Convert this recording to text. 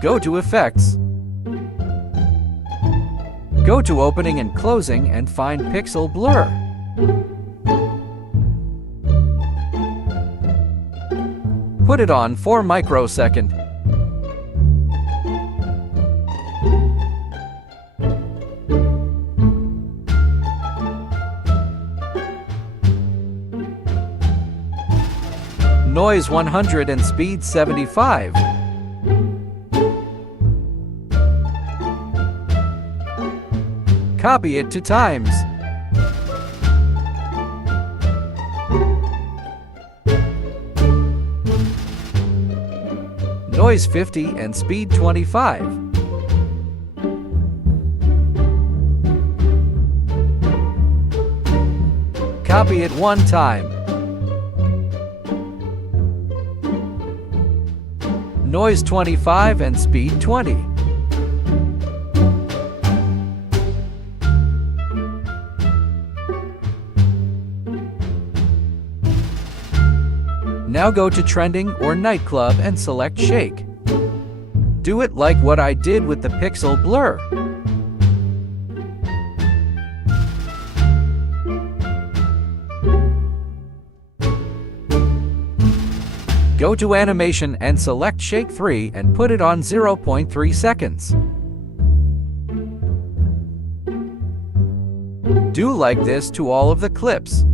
Go to Effects. Go to Opening and Closing and find Pixel Blur. Put it on for microsecond. Noise 100 and speed 75. Copy it to times. Noise 50 and speed 25. Copy it one time. Noise 25 and speed 20. Now go to Trending or Nightclub and select Shake. Do it like what I did with the Pixel Blur. Go to Animation and select Shake 3 and put it on 0.3 seconds. Do like this to all of the clips.